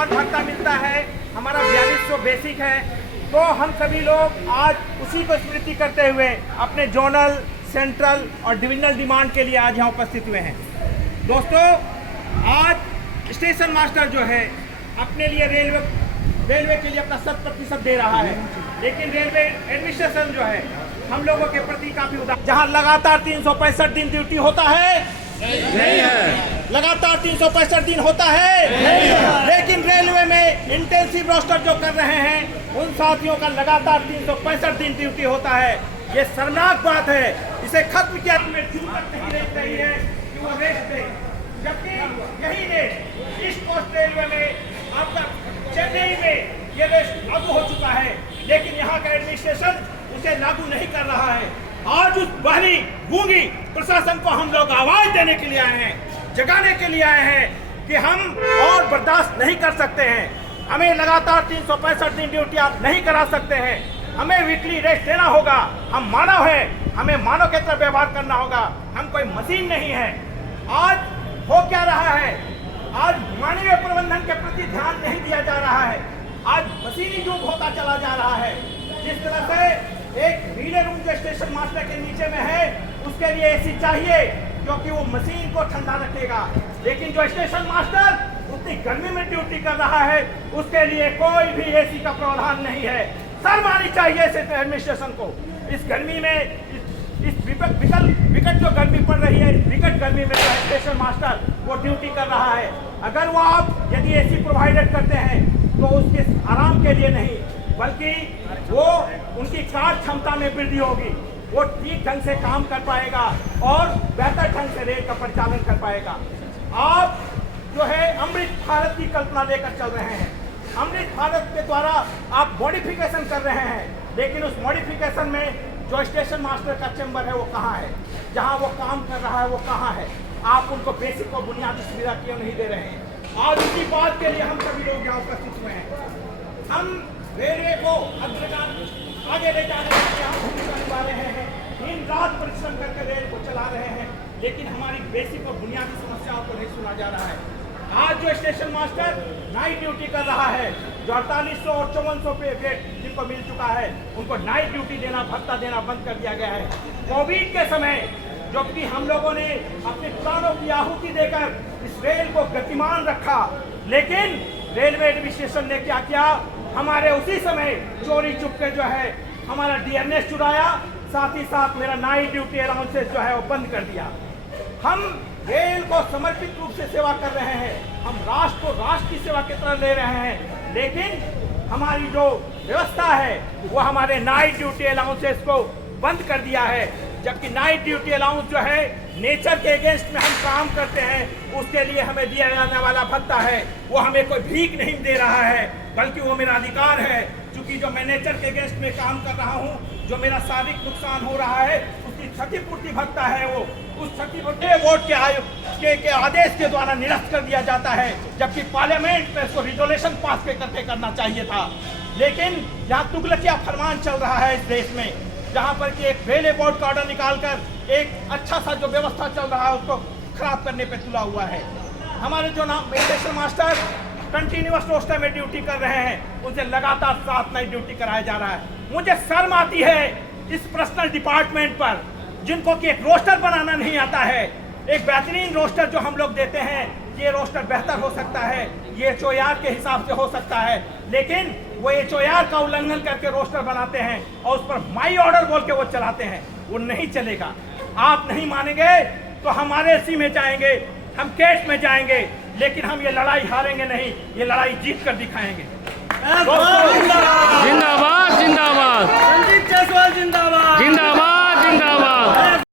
और भत्ता मिलता है, हमारा 4200 बेसिक है। तो हम सभी लोग आज उसी को स्मृति करते हुए अपने जोनल, सेंट्रल और डिविजनल डिमांड के लिए आज यहाँ उपस्थित हुए हैं। दोस्तों, आज स्टेशन मास्टर जो है अपने लिए रेलवे के लिए अपना 100% दे रहा है, लेकिन रेलवे एडमिनिस्ट्रेशन जो है हम लोगों के प्रति काफी उदार, जहां लगातार 365 दिन ड्यूटी होता है, नहीं है, लगातार 365 दिन होता है, नहीं है। लेकिन रेलवे में इंटेंसिव रोस्टर जो कर रहे हैं उन साथियों का लगातार 365 दिन ड्यूटी होता है। ये शर्मनाक बात है, इसे खत्म किया में जरूरत नहीं रह रही है कि वो रेस्ट दे, जबकि यही रेस्ट ईस्ट कोस्ट रेलवे में आपका चेन्नई में ये रेस्ट लागू हो चुका है, लेकिन यहाँ का एडमिनिस्ट्रेशन उसे लागू नहीं कर रहा है। आज उस बहरी गूंगी प्रशासन को हम लोग आवाज देने के लिए आए हैं, जगाने के लिए आए हैं कि हम और बर्दाश्त नहीं कर सकते हैं। हमें लगातार 365 दिन ड्यूटी आप नहीं करा सकते हैं, हमें वीकली रेस्ट देना होगा। हम मानव हैं, हमें मानव के तरह व्यवहार करना होगा, हम कोई मशीन नहीं है। आज हो क्या रहा है, आज मानवीय प्रबंधन के प्रति ध्यान नहीं दिया जा रहा है, आज मशीनी युग होता चला जा रहा है। जिस तरह से एक रीडर रूम जो स्टेशन मास्टर के नीचे में है उसके लिए एसी चाहिए क्योंकि वो मशीन को ठंडा रखेगा, लेकिन जो स्टेशन मास्टर उतनी गर्मी में ड्यूटी कर रहा है उसके लिए कोई भी एसी का प्रावधान नहीं है। शर्म आनी चाहिए एडमिनिस्ट्रेशन को। इस गर्मी में इस विकट जो गर्मी पड़ रही है, विकट गर्मी में जो स्टेशन मास्टर वो ड्यूटी कर रहा है, अगर वो आप यदि एसी प्रोवाइडेड करते हैं तो उसके आराम के लिए नहीं बल्कि वो उनकी कार्य क्षमता में वृद्धि होगी, वो ठीक ढंग से काम कर पाएगा और बेहतर ढंग से रेल का परिचालन कर पाएगा। आप जो है अमृत भारत की कल्पना लेकर चल रहे हैं, अमृत भारत के द्वारा आप मॉडिफिकेशन कर रहे हैं, लेकिन उस मॉडिफिकेशन में जो स्टेशन मास्टर का चैम्बर है वो कहाँ है, जहाँ वो काम कर रहा है वो कहाँ है? आप उनको बेसिक और बुनियादी सुविधा क्यों नहीं दे रहे हैं? आज उसी बात के लिए हम सभी लोग यहाँ उपस्थित हुए हैं। हम रेलवे को आगे ले जाने के लिए हम भूमिका निभा रहे हैं, दिन रात परिश्रम करके रेल को चला रहे हैं, लेकिन हमारी बेसिक और बुनियादी समस्याओं को नहीं सुना जा रहा है। आज जो स्टेशन मास्टर नाइट ड्यूटी कर रहा है, जो 4800 और 5400 पे वेट जिनको मिल चुका है, उनको नाइट ड्यूटी देना, भत्ता देना बंद कर दिया गया है। कोविड के समय जबकि हम लोगों ने अपने प्राणों की आहुति देकर इस रेल को गतिमान रखा, लेकिन रेलवे एडमिनिस्ट्रेशन ने क्या किया, हमारे उसी समय चोरी चुपके जो है हमारा डीएनएस चुराया, साथ ही साथ मेरा नाइट ड्यूटी अलाउंसेस जो है वो बंद कर दिया। हम रेल को समर्पित रूप से सेवा कर रहे हैं, हम राष्ट्र को राष्ट्र की सेवा की तरह ले रहे हैं, लेकिन हमारी जो व्यवस्था है वो हमारे नाइट ड्यूटी अलाउंसेस को बंद कर दिया है। जबकि नाइट ड्यूटी अलाउंस जो है नेचर के अगेंस्ट में हम काम करते हैं, उसके लिए हमें दिया जाने वाला भत्ता है वो हमें कोई भीख नहीं दे रहा है, बल्कि वो मेरा अधिकार है। क्योंकि जो मैं नेचर के अगेंस्ट में काम कर रहा हूँ, जो मेरा शारीरिक नुकसान हो रहा है उसकी क्षतिपूर्ति भत्ता है, वो उस क्षतिपूर्ति वोट के आयोग के आदेश के द्वारा निरस्त कर दिया जाता है, जबकि पार्लियामेंट में इसको रिजोल्यूशन पास करके करना चाहिए था। लेकिन यहाँ तुगलकिया फरमान चल रहा है इस देश में, जहाँ पर कि एक रेलवे बोर्ड का ऑर्डर निकालकर एक अच्छा सा जो व्यवस्था चल रहा है उसको खराब करने पे तुला हुआ है। हमारे जो स्टेशन मास्टर कंटिन्यूअस रोस्टर में ड्यूटी कर रहे हैं, उनसे लगातार 7 नाइट ड्यूटी कराया जा रहा है। मुझे शर्म आती है इस पर्सनल डिपार्टमेंट पर, जिनको कि एक रोस्टर बनाना नहीं आता है। एक बेहतरीन रोस्टर जो हम लोग देते हैं, ये रोस्टर बेहतर हो सकता है, ये HOR के हिसाब से हो सकता है, लेकिन वो HOR का उल्लंघन करके रोस्टर बनाते हैं और उस पर माई ऑर्डर बोल के वो चलाते हैं। वो नहीं चलेगा। आप नहीं मानेंगे तो हमारे सी में जाएंगे, हम केस में जाएंगे, लेकिन हम ये लड़ाई हारेंगे नहीं, ये लड़ाई जीत कर दिखाएंगे।